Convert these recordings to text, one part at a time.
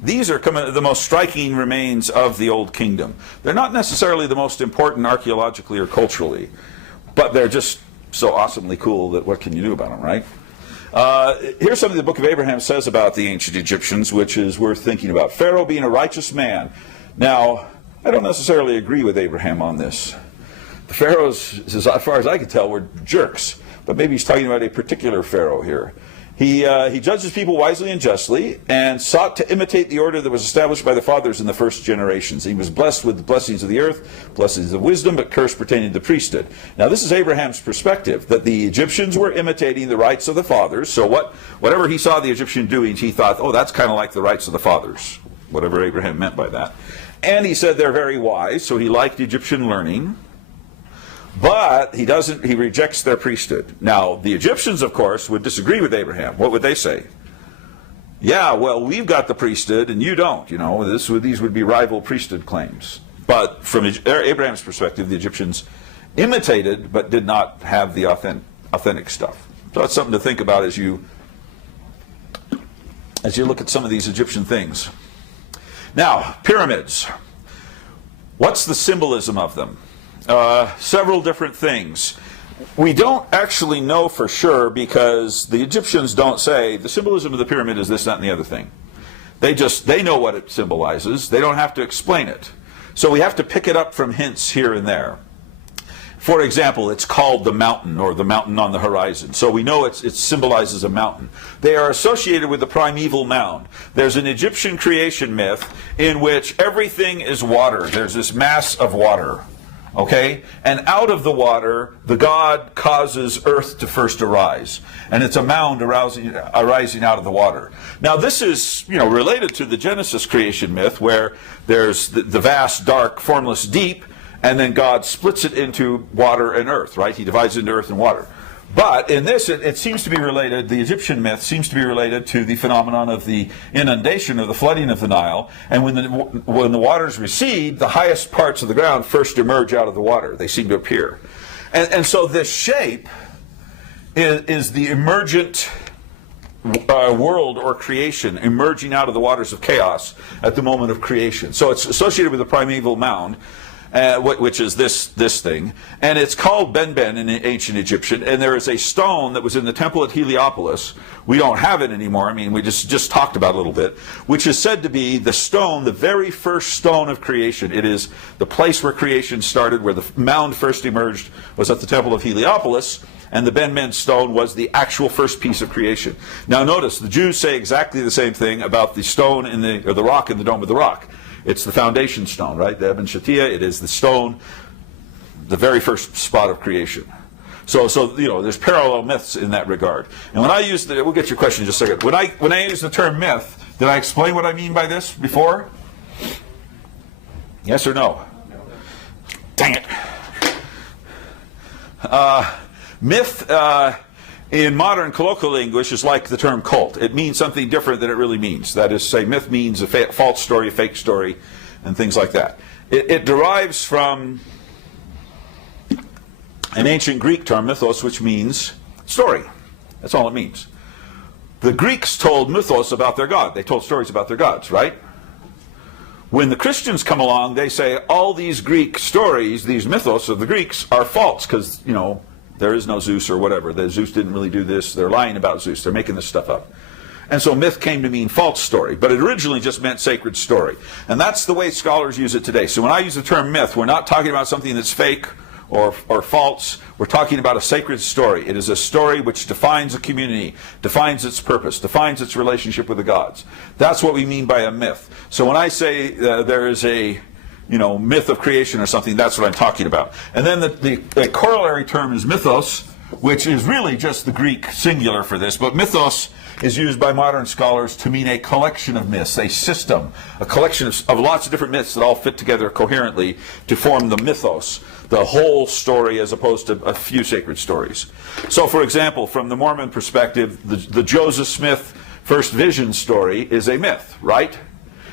these are the most striking remains of the Old Kingdom. They're not necessarily the most important archaeologically or culturally, but they're just so awesomely cool that what can you do about them, right? Here's something the Book of Abraham says about the ancient Egyptians, which is worth thinking about. Pharaoh being a righteous man. Now, I don't necessarily agree with Abraham on this. The pharaohs, as far as I can tell, were jerks. But maybe he's talking about a particular pharaoh here. He judges people wisely and justly, and sought to imitate the order that was established by the fathers in the first generations. He was blessed with the blessings of the earth, blessings of wisdom, but cursed pertaining to the priesthood. Now this is Abraham's perspective, that the Egyptians were imitating the rites of the fathers. So whatever he saw the Egyptian doing, he thought, oh, that's kind of like the rites of the fathers. Whatever Abraham meant by that. And he said they're very wise, so he liked Egyptian learning. But he rejects their priesthood. Now, the Egyptians, of course, would disagree with Abraham. What would they say? Yeah, well, we've got the priesthood and you don't. You know, these would be rival priesthood claims. But from Abraham's perspective, the Egyptians imitated but did not have the authentic stuff. So that's something to think about as you look at some of these Egyptian things. Now, pyramids. What's the symbolism of them? Several different things. We don't actually know for sure because the Egyptians don't say the symbolism of the pyramid is this, that, and the other thing. They know what it symbolizes. They don't have to explain it. So we have to pick it up from hints here and there. For example, it's called the mountain, or the mountain on the horizon. So we know it symbolizes a mountain. They are associated with the primeval mound. There's an Egyptian creation myth in which everything is water. There's this mass of water. Okay? And out of the water, the god causes earth to first arise. And it's a mound arising out of the water. Now this is, related to the Genesis creation myth, where there's the vast, dark, formless deep, and then God splits it into water and earth, right? He divides it into earth and water. But in this, it seems to be related, the Egyptian myth seems to be related to the phenomenon of the inundation, or the flooding of the Nile. And when the waters recede, the highest parts of the ground first emerge out of the water. They seem to appear. And so this shape is the emergent world or creation emerging out of the waters of chaos at the moment of creation. So it's associated with the primeval mound. Which is this thing, and it's called Ben in ancient Egyptian, and there is a stone that was in the temple at Heliopolis. We don't have it anymore. I mean, we just talked about it a little bit, which is said to be the stone, the very first stone of creation. It is the place where creation started, where the mound first emerged was at the temple of Heliopolis, and the Ben stone was the actual first piece of creation. Now notice, the Jews say exactly the same thing about the stone or the rock in the Dome of the Rock. It's the foundation stone, right? The Eben Shatia, it is the stone, the very first spot of creation. So there's parallel myths in that regard. And when I use we'll get your question in just a second. When I use the term myth, did I explain what I mean by this before? Yes or no? Dang it. Myth, in modern colloquial English, is like the term cult. It means something different than it really means. That is, say, myth means a false story, a fake story, and things like that. It derives from an ancient Greek term, mythos, which means story. That's all it means. The Greeks told mythos about their god. They told stories about their gods, right? When the Christians come along, they say all these Greek stories, these mythos of the Greeks, are false because, there is no Zeus or whatever. Zeus didn't really do this. They're lying about Zeus. They're making this stuff up. And so myth came to mean false story, but it originally just meant sacred story. And that's the way scholars use it today. So when I use the term myth, we're not talking about something that's fake or false. We're talking about a sacred story. It is a story which defines a community, defines its purpose, defines its relationship with the gods. That's what we mean by a myth. So when I say there is a myth of creation or something, that's what I'm talking about. And then the corollary term is mythos, which is really just the Greek singular for this, but mythos is used by modern scholars to mean a collection of myths, a system, a collection of lots of different myths that all fit together coherently to form the mythos, the whole story as opposed to a few sacred stories. So for example, from the Mormon perspective, the Joseph Smith first vision story is a myth, right?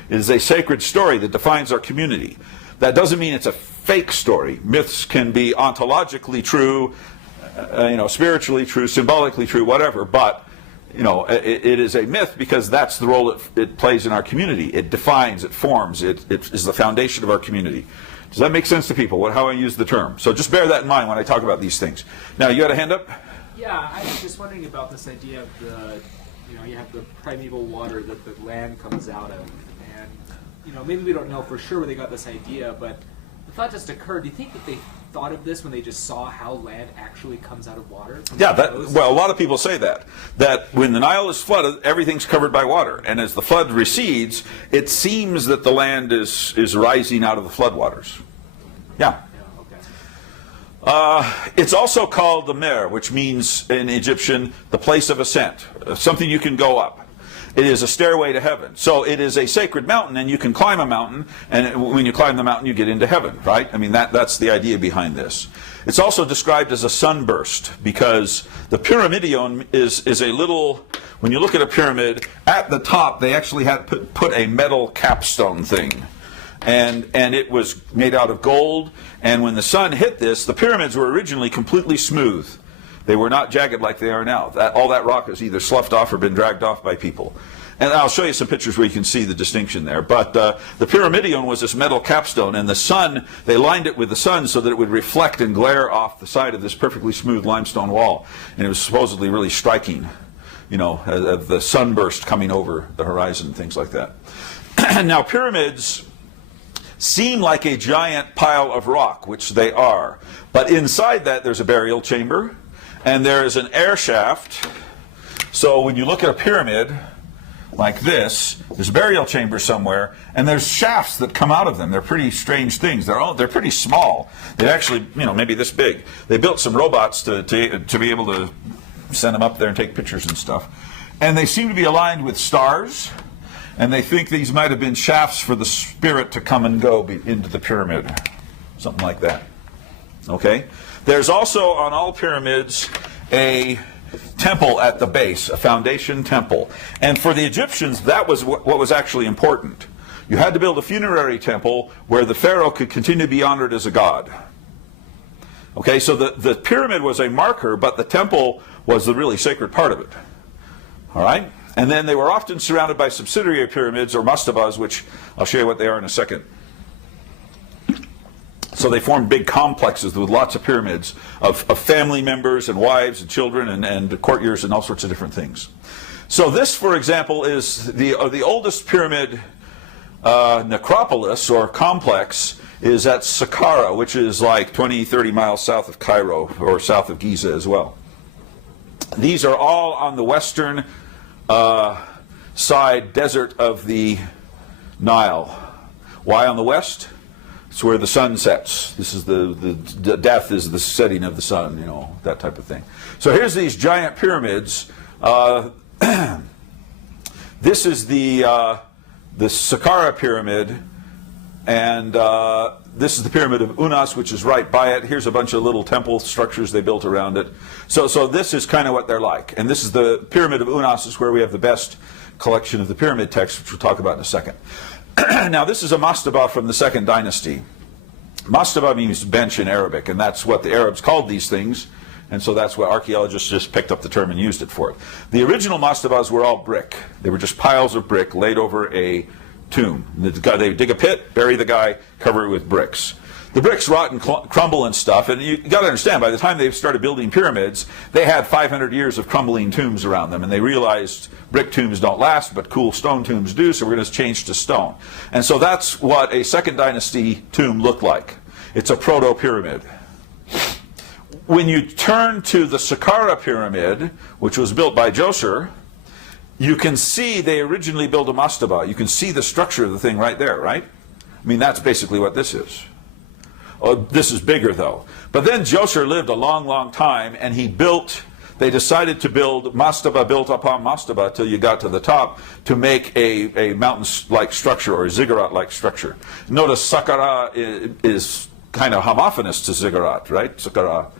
It is a sacred story that defines our community. That doesn't mean it's a fake story. Myths can be ontologically true, spiritually true, symbolically true, whatever, but You know, it is a myth because that's the role it plays in our community. It defines, it forms, it is the foundation of our community. Does that make sense to people, how I use the term? So just bear that in mind when I talk about these things. Now, you had a hand up? Yeah, I was just wondering about this idea of you have the primeval water that the land comes out of. And, maybe we don't know for sure where they got this idea, but the thought just occurred, do you think that they thought of this when they just saw how land actually comes out of water? Yeah, well, a lot of people say that when the Nile is flooded, everything's covered by water. And as the flood recedes, it seems that the land is rising out of the floodwaters. Yeah. It's also called the Mer, which means in Egyptian, the place of ascent, something you can go up. It is a stairway to heaven. So it is a sacred mountain, and you can climb a mountain, and when you climb the mountain, you get into heaven, right? I mean, that's the idea behind this. It's also described as a sunburst, because the pyramidion is a little, when you look at a pyramid, at the top, they actually had put a metal capstone thing. And it was made out of gold, and when the sun hit this, the pyramids were originally completely smooth. They were not jagged like they are now. All that rock has either sloughed off or been dragged off by people. And I'll show you some pictures where you can see the distinction there. But the pyramidion was this metal capstone, and the sun, they lined it with the sun so that it would reflect and glare off the side of this perfectly smooth limestone wall. And it was supposedly really striking, of the sunburst coming over the horizon, things like that. Now, pyramids seem like a giant pile of rock, which they are. But inside that, there's a burial chamber, and there is an air shaft. So when you look at a pyramid like this, there's a burial chamber somewhere, and there's shafts that come out of them. They're pretty strange things. They're pretty small. They actually, maybe this big. They built some robots to be able to send them up there and take pictures and stuff. And they seem to be aligned with stars, and they think these might have been shafts for the spirit to come and go into the pyramid. Something like that. Okay? There's also on all pyramids a temple at the base, a foundation temple. And for the Egyptians, that was what was actually important. You had to build a funerary temple where the pharaoh could continue to be honored as a god. Okay, so the pyramid was a marker, but the temple was the really sacred part of it. All right? And then they were often surrounded by subsidiary pyramids, or mastabas, which I'll show you what they are in a second. So they formed big complexes with lots of pyramids of family members and wives and children and courtiers and all sorts of different things. So this, for example, is the oldest pyramid necropolis or complex is at Saqqara, which is like 20, 30 miles south of Cairo or south of Giza as well. These are all on the western side desert of the Nile. Why on the west? It's where the sun sets. This is the death is the setting of the sun, that type of thing. So here's these giant pyramids. This is the Saqqara pyramid, and this is the pyramid of Unas, which is right by it. Here's a bunch of little temple structures they built around it. So this is kind of what they're like. And this is the pyramid of Unas, is where we have the best collection of the pyramid texts, which we'll talk about in a second. Now, this is a mastaba from the second dynasty. Mastaba means bench in Arabic, and that's what the Arabs called these things, and so that's what archaeologists just picked up the term and used it for it. The original mastabas were all brick. They were just piles of brick laid over a tomb. They would dig a pit, bury the guy, cover it with bricks. The bricks rot and crumble and stuff, and you got to understand, by the time they started building pyramids, they had 500 years of crumbling tombs around them, and they realized brick tombs don't last, but cool stone tombs do, so we're going to change to stone. And so that's what a second dynasty tomb looked like. It's a proto-pyramid. When you turn to the Saqqara pyramid, which was built by Djoser, you can see they originally built a mastaba. You can see the structure of the thing right there, right? I mean, that's basically what this is. Oh, this is bigger, though. But then Djoser lived a long, long time, and they decided to build mastaba built upon mastaba till you got to the top to make a mountain-like structure or a ziggurat-like structure. Notice Saqqara is kind of homophonous to ziggurat, right? Saqqara.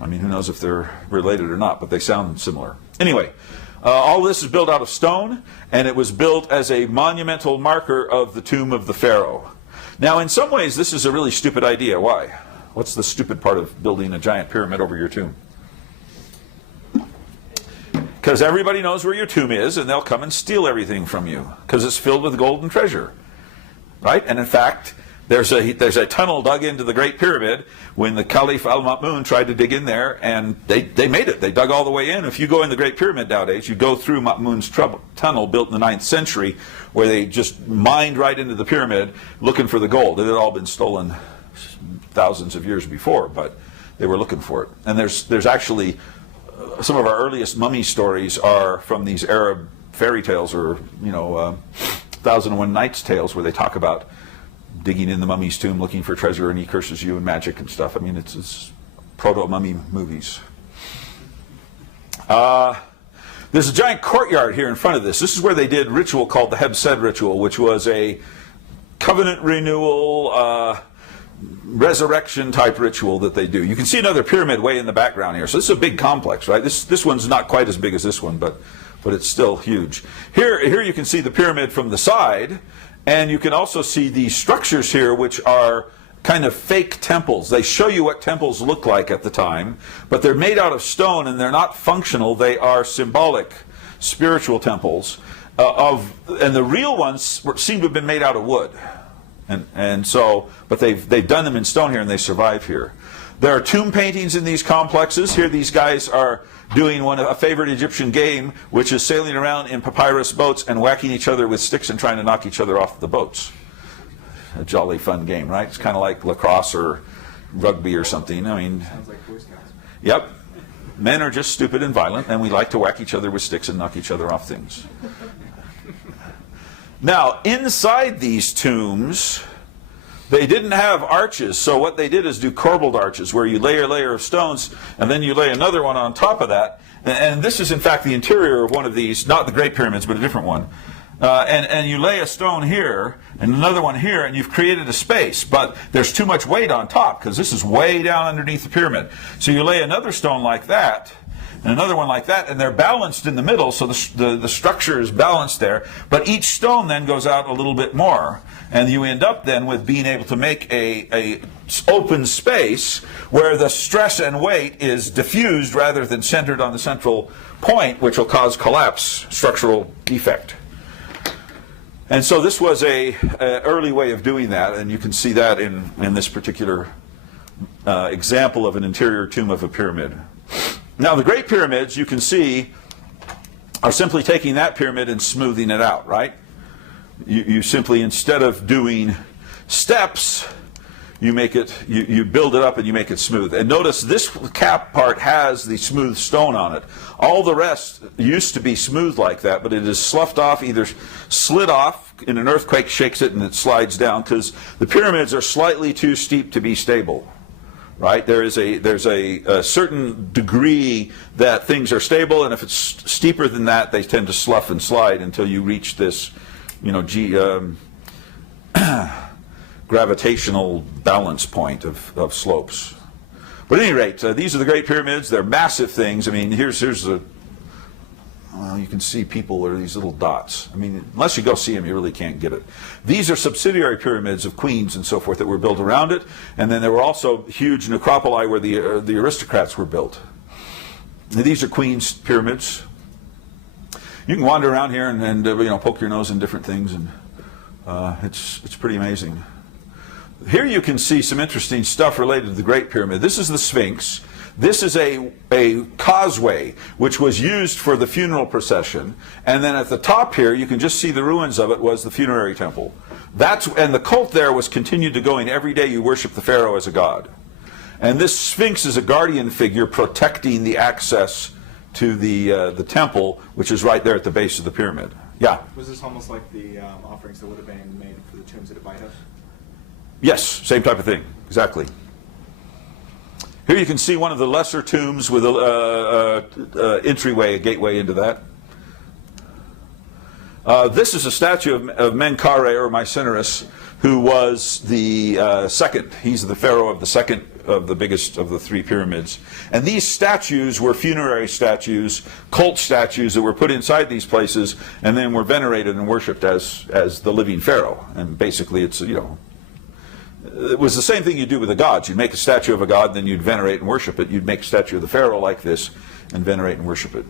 I mean, who knows if they're related or not, but they sound similar. Anyway, all this is built out of stone, and it was built as a monumental marker of the tomb of the pharaoh. Now, in some ways, this is a really stupid idea. Why? What's the stupid part of building a giant pyramid over your tomb? because everybody knows where your tomb is, and they'll come and steal everything from you because it's filled with gold and treasure, right? And in fact, there's a tunnel dug into the Great Pyramid when the Caliph al-Ma'mun tried to dig in there, and they made it. They dug all the way in. If you go in the Great Pyramid nowadays, you go through Ma'mun's tunnel built in the 9th century, where they just mined right into the pyramid looking for the gold. It had all been stolen thousands of years before, but they were looking for it. And there's actually some of our earliest mummy stories are from these Arab fairy tales, or 1001 Nights tales, where they talk about digging in the mummy's tomb looking for treasure, and he curses you and magic and stuff. I mean, it's proto-mummy movies. There's a giant courtyard here in front of this. This is where they did ritual called the Hebsed ritual, which was a covenant renewal, resurrection type ritual that they do. You can see another pyramid way in the background here. So this is a big complex, right? This one's not quite as big as this one, but it's still huge. Here you can see the pyramid from the side, and you can also see these structures here, which are kind of fake temples. They show you what temples look like at the time, but they're made out of stone, and they're not functional. They are symbolic, spiritual temples. And the real ones seem to have been made out of wood. And so, but they've done them in stone here, and they survive here. There are tomb paintings in these complexes. Here these guys are doing a favorite Egyptian game, which is sailing around in papyrus boats and whacking each other with sticks and trying to knock each other off the boats. A jolly fun game, right? It's kind of like lacrosse or rugby or something. I mean, Sounds like Boy Scouts. Yep. Men are just stupid and violent, and we like to whack each other with sticks and knock each other off things. Now, inside these tombs, they didn't have arches, so what they did is do corbelled arches, where you lay a layer of stones, and then you lay another one on top of that. And this is, in fact, the interior of one of these, not the Great Pyramids, but a different one. And you lay a stone here, and another one here, and you've created a space, but there's too much weight on top, because this is way down underneath the pyramid. So you lay another stone like that, and another one like that, and they're balanced in the middle, so the structure is balanced there, but each stone then goes out a little bit more, and you end up then with being able to make a open space where the stress and weight is diffused rather than centered on the central point, which will cause collapse, structural defect. And so this was a early way of doing that, and you can see that in this particular example of an interior tomb of a pyramid. Now, the Great Pyramids, you can see, are simply taking that pyramid and smoothing it out, right? You simply, instead of doing steps, you make it, you build it up and you make it smooth. And notice this cap part has the smooth stone on it. All the rest used to be smooth like that, but it is sloughed off, either slid off, in an earthquake shakes it and it slides down, because the pyramids are slightly too steep to be stable. Right? There's a certain degree that things are stable, and if it's steeper than that, they tend to slough and slide until you reach this, gravitational balance point of slopes. But at any rate, these are the Great Pyramids. They're massive things. I mean, here's you can see people are these little dots. I mean, unless you go see them, you really can't get it. These are subsidiary pyramids of queens and so forth that were built around it, and then there were also huge necropoli where the aristocrats were built. Now, these are queens' pyramids. You can wander around here and poke your nose in different things, and it's pretty amazing. Here you can see some interesting stuff related to the Great Pyramid. This is the Sphinx. This is a causeway which was used for the funeral procession, and then at the top here you can just see the ruins of it was the funerary temple. And the cult there was continued to going. Every day you worship the pharaoh as a god. And this Sphinx is a guardian figure protecting the access to the temple, which is right there at the base of the pyramid. Yeah? Was this almost like the offerings that would have been made for the tombs at Abydos? Yes, same type of thing, exactly. Here you can see one of the lesser tombs with a entryway, a gateway into that. This is a statue of Menkaure or Mycerinus, who was the second. He's the pharaoh of the second of the biggest of the three pyramids. And these statues were funerary statues, cult statues that were put inside these places and then were venerated and worshipped as the living pharaoh. And basically it's, it was the same thing you do with the gods. You'd make a statue of a god, then you'd venerate and worship it. You'd make a statue of the pharaoh like this and venerate and worship it.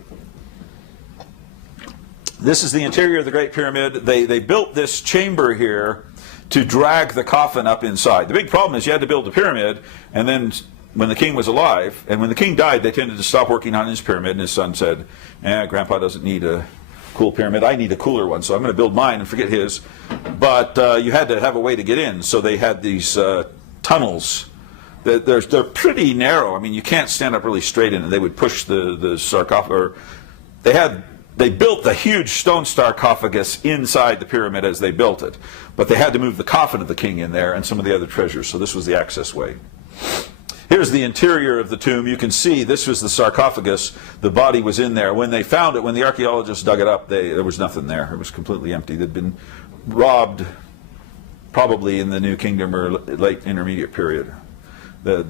This is the interior of the Great Pyramid. They built this chamber here to drag the coffin up inside. The big problem is you had to build a pyramid, and then when the king was alive, and when the king died, they tended to stop working on his pyramid, and his son said, Grandpa doesn't need a cool pyramid. I need a cooler one, so I'm going to build mine and forget his. But you had to have a way to get in, so they had these tunnels. They're pretty narrow. I mean, you can't stand up really straight in it. They would push the sarcophagus. They built the huge stone sarcophagus inside the pyramid as they built it. But they had to move the coffin of the king in there and some of the other treasures, so this was the access way. Here's the interior of the tomb. You can see this was the sarcophagus. The body was in there. When they found it, when the archaeologists dug it up, there was nothing there. It was completely empty. They'd been robbed probably in the New Kingdom or late intermediate period. The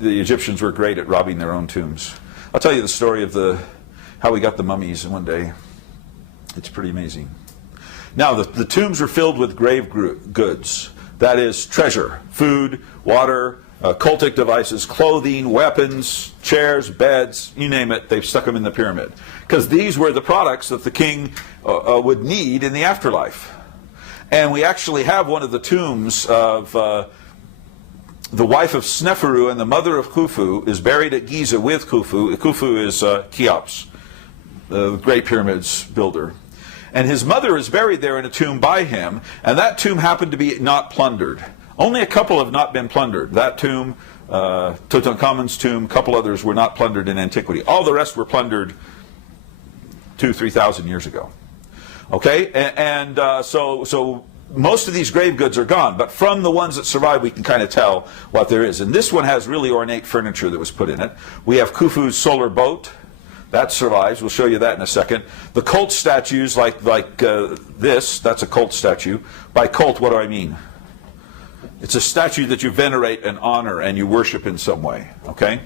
Egyptians were great at robbing their own tombs. I'll tell you the story of how we got the mummies one day. It's pretty amazing. Now, the tombs were filled with grave goods. That is, treasure, food, water, cultic devices, clothing, weapons, chairs, beds, you name it, they've stuck them in the pyramid. Because these were the products that the king would need in the afterlife. And we actually have one of the tombs of the wife of Sneferu and the mother of Khufu is buried at Giza with Khufu. Khufu is Cheops, the Great Pyramid's builder. And his mother is buried there in a tomb by him, and that tomb happened to be not plundered. Only a couple have not been plundered. That tomb, Tutankhamun's tomb, a couple others were not plundered in antiquity. All the rest were plundered 2,000-3,000 years ago. Okay, and so most of these grave goods are gone, but from the ones that survive, we can kind of tell what there is. And this one has really ornate furniture that was put in it. We have Khufu's solar boat. That survives. We'll show you that in a second. The cult statues like this, that's a cult statue. By cult, what do I mean? It's a statue that you venerate and honor and you worship in some way. Okay?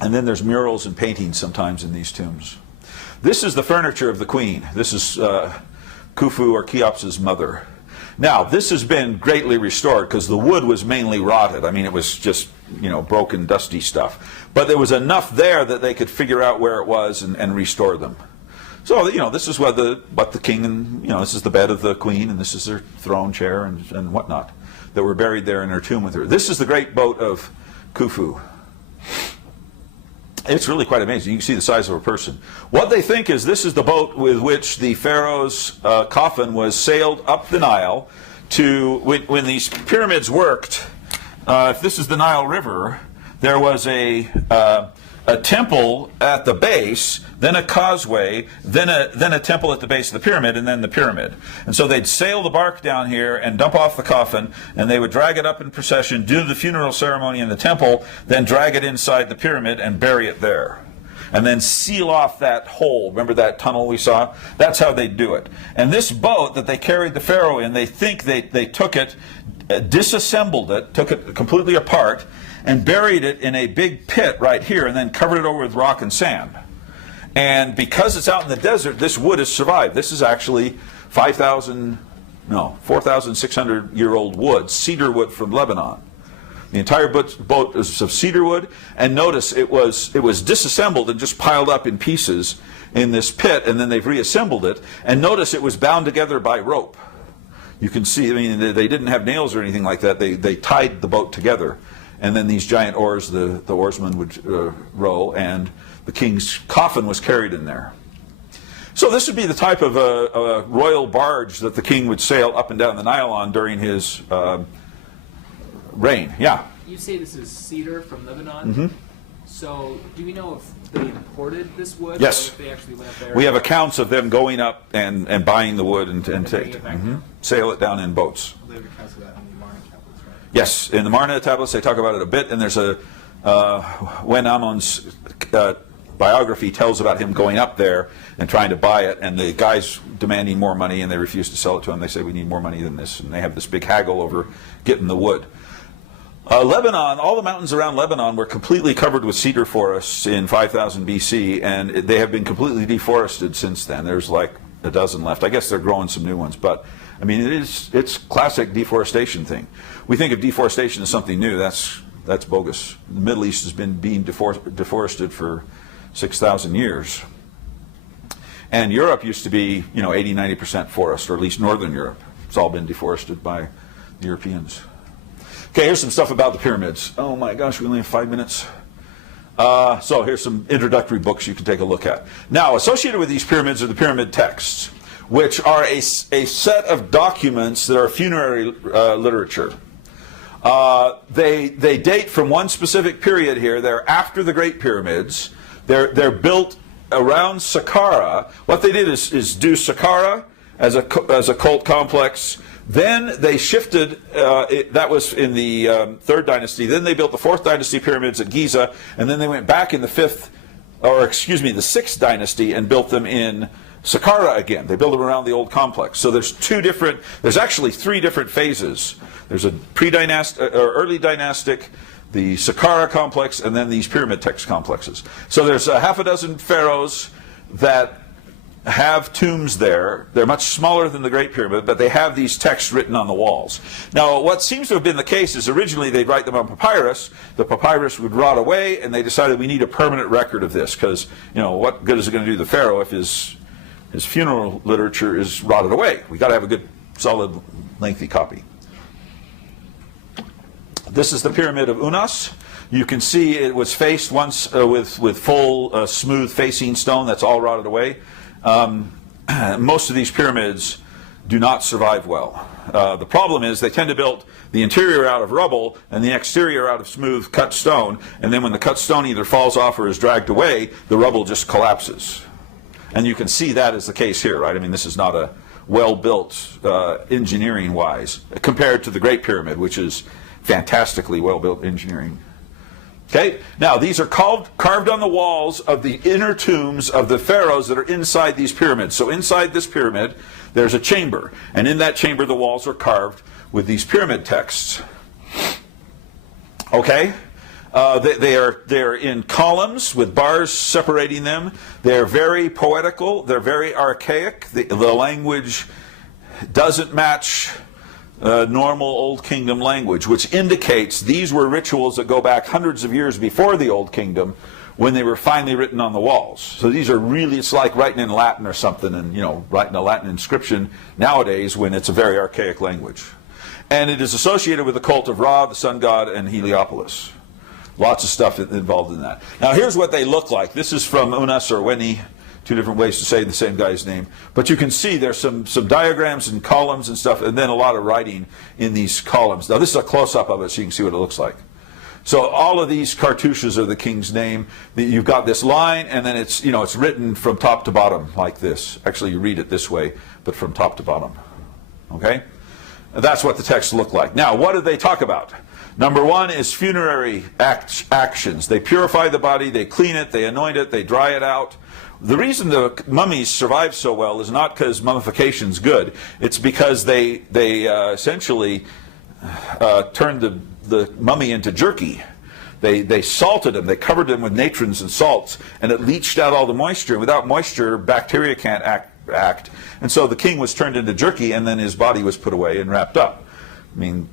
And then there's murals and paintings sometimes in these tombs. This is the furniture of the queen. This is Khufu or Cheops' mother. Now, this has been greatly restored because the wood was mainly rotted. I mean, it was just, broken, dusty stuff. But there was enough there that they could figure out where it was and restore them. So, this is what the king and, this is the bed of the queen, and this is her throne chair and whatnot that were buried there in her tomb with her. This is the great boat of Khufu. It's really quite amazing. You can see the size of a person. What they think is this is the boat with which the pharaoh's coffin was sailed up the Nile to, when these pyramids worked, if this is the Nile River, there was a temple at the base, then a causeway, then a temple at the base of the pyramid, and then the pyramid. And so they'd sail the bark down here and dump off the coffin, and they would drag it up in procession, do the funeral ceremony in the temple, then drag it inside the pyramid and bury it there. And then seal off that hole. Remember that tunnel we saw? That's how they'd do it. And this boat that they carried the pharaoh in, they think they took it, disassembled it, took it completely apart, and buried it in a big pit right here, and then covered it over with rock and sand. And because it's out in the desert, this wood has survived. This is actually 4,600-year-old wood, cedar wood from Lebanon. The entire boat is of cedar wood, and notice it was disassembled and just piled up in pieces in this pit, and then they've reassembled it. And notice it was bound together by rope. You can see, they didn't have nails or anything like that. They tied the boat together. And then these giant oars, the oarsmen would row, and the king's coffin was carried in there. So this would be the type of a royal barge that the king would sail up and down the Nile on during his reign. Yeah? You say this is cedar from Lebanon? Mm-hmm. So do we know if they imported this wood? Yes. Or if they actually went up there? We have accounts of them going up and buying the wood and sail it down in boats. They have accounts of that in the Marna tablets, right? Yes, in the Marna tablets they talk about it a bit, and there's when Amon's biography tells about him going up there and trying to buy it, and the guys demanding more money, and they refuse to sell it to him. They say, we need more money than this, and they have this big haggle over getting the wood. Lebanon, all the mountains around Lebanon were completely covered with cedar forests in 5000 BC, and they have been completely deforested since then. There's like a dozen left. I guess they're growing some new ones, but I mean, it's classic deforestation thing. We think of deforestation as something new. That's bogus. The Middle East has been being deforested for 6,000 years. And Europe used to be, 80, 90% forest, or at least northern Europe. It's all been deforested by the Europeans. Okay, here's some stuff about the pyramids. Oh my gosh, we only have 5 minutes. So here's some introductory books you can take a look at. Now, associated with these pyramids are the pyramid texts, which are a set of documents that are funerary literature. They date from one specific period here. They're after the Great Pyramids. They're built around Saqqara. What they did is do Saqqara as a cult complex. Then they shifted, that was in the 3rd dynasty. Then they built the 4th dynasty pyramids at Giza, and then they went back in the 6th dynasty and built them in Saqqara again. They built them around the old complex. So there's actually 3 different phases. There's a pre-dynastic, or early dynastic, the Saqqara complex, and then these pyramid text complexes. So there's a half a dozen pharaohs that have tombs there. They're much smaller than the Great Pyramid, but they have these texts written on the walls. Now, what seems to have been the case is originally they'd write them on papyrus. The papyrus would rot away, and they decided we need a permanent record of this, because, what good is it going to do the pharaoh if his funeral literature is rotted away? We've got to have a good, solid, lengthy copy. This is the Pyramid of Unas. You can see it was faced once with full, smooth facing stone. That's all rotted away. Most of these pyramids do not survive well. The problem is they tend to build the interior out of rubble and the exterior out of smooth cut stone, and then when the cut stone either falls off or is dragged away, the rubble just collapses. And you can see that is the case here, right? I mean, this is not a well-built engineering-wise compared to the Great Pyramid, which is fantastically well-built engineering. Okay, now these are carved on the walls of the inner tombs of the pharaohs that are inside these pyramids. So inside this pyramid, there's a chamber, and in that chamber the walls are carved with these pyramid texts. Okay, they are in columns with bars separating them. They're very poetical. They're very archaic. The language doesn't match normal Old Kingdom language, which indicates these were rituals that go back hundreds of years before the Old Kingdom, when they were finally written on the walls. So these are really, it's like writing in Latin or something, and writing a Latin inscription nowadays when it's a very archaic language. And it is associated with the cult of Ra, the sun god, and Heliopolis. Lots of stuff involved in that. Now here's what they look like. This is from Unas or Weni. 2 different ways to say the same guy's name. But you can see there's some diagrams and columns and stuff, and then a lot of writing in these columns. Now this is a close-up of it so you can see what it looks like. So all of these cartouches are the king's name. You've got this line, and then it's written from top to bottom like this. Actually, you read it this way, but from top to bottom. Okay? And that's what the texts look like. Now, what do they talk about? Number 1 is funerary actions. They purify the body, they clean it, they anoint it, they dry it out. The reason the mummies survive so well is not because mummification is good. It's because they essentially turned the mummy into jerky. They salted him. They covered him with natrins and salts, and it leached out all the moisture. And without moisture, bacteria can't act. And so the king was turned into jerky, and then his body was put away and wrapped up.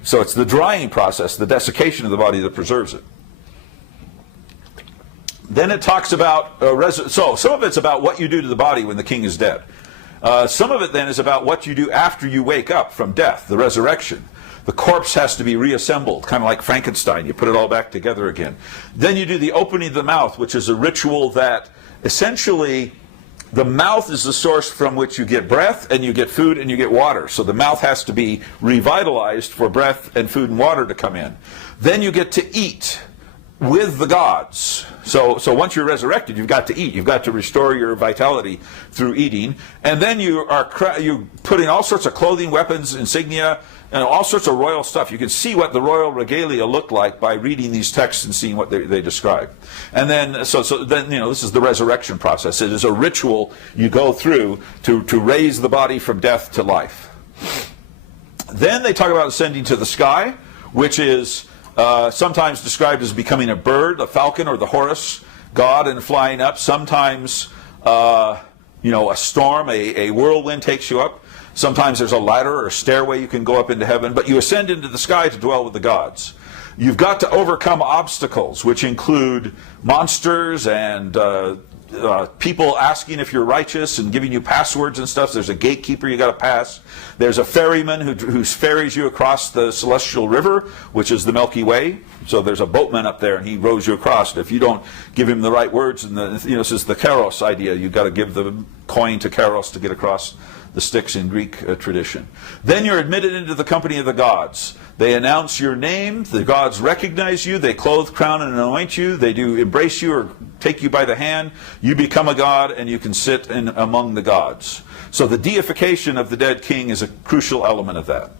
So it's the drying process, the desiccation of the body that preserves it. Then it talks about, so some of it's about what you do to the body when the king is dead. Some of it then is about what you do after you wake up from death, the resurrection. The corpse has to be reassembled, kind of like Frankenstein. You put it all back together again. Then you do the opening of the mouth, which is a ritual that essentially the mouth is the source from which you get breath and you get food and you get water. So the mouth has to be revitalized for breath and food and water to come in. Then you get to eat with the gods. So once you're resurrected, you've got to eat. You've got to restore your vitality through eating. And then you put in all sorts of clothing, weapons, insignia, and all sorts of royal stuff. You can see what the royal regalia looked like by reading these texts and seeing what they describe. And then, so then, this is the resurrection process. It is a ritual you go through to raise the body from death to life. Then they talk about ascending to the sky, which is sometimes described as becoming a bird, a falcon, or the Horus god, and flying up. Sometimes, a storm, a whirlwind takes you up. Sometimes there's a ladder or a stairway you can go up into heaven, but you ascend into the sky to dwell with the gods. You've got to overcome obstacles, which include monsters and people asking if you're righteous and giving you passwords and stuff. There's a gatekeeper you got to pass. There's a ferryman who ferries you across the celestial river, which is the Milky Way. So there's a boatman up there, and he rows you across. If you don't give him the right words, and this is the Kairos idea. You've got to give the coin to Kairos to get across the Styx in Greek tradition. Then you're admitted into the company of the gods. They announce your name. The gods recognize you. They clothe, crown, and anoint you. They do embrace you or take you by the hand. You become a god, and you can sit among the gods. So the deification of the dead king is a crucial element of that.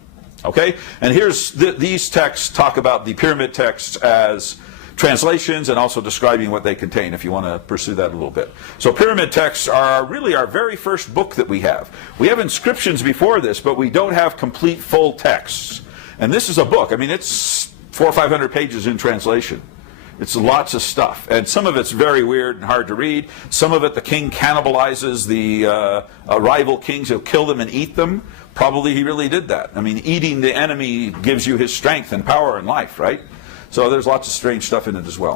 Okay? And here's these texts talk about the pyramid texts as translations and also describing what they contain, if you want to pursue that a little bit. So pyramid texts are really our very first book that we have. We have inscriptions before this, but we don't have complete full texts. And this is a book. I mean, it's 400 or 500 pages in translation. It's lots of stuff. And some of it's very weird and hard to read. Some of it, the king cannibalizes the rival kings. He'll kill them and eat them. Probably he really did that. I mean, eating the enemy gives you his strength and power and life, right? So there's lots of strange stuff in it as well.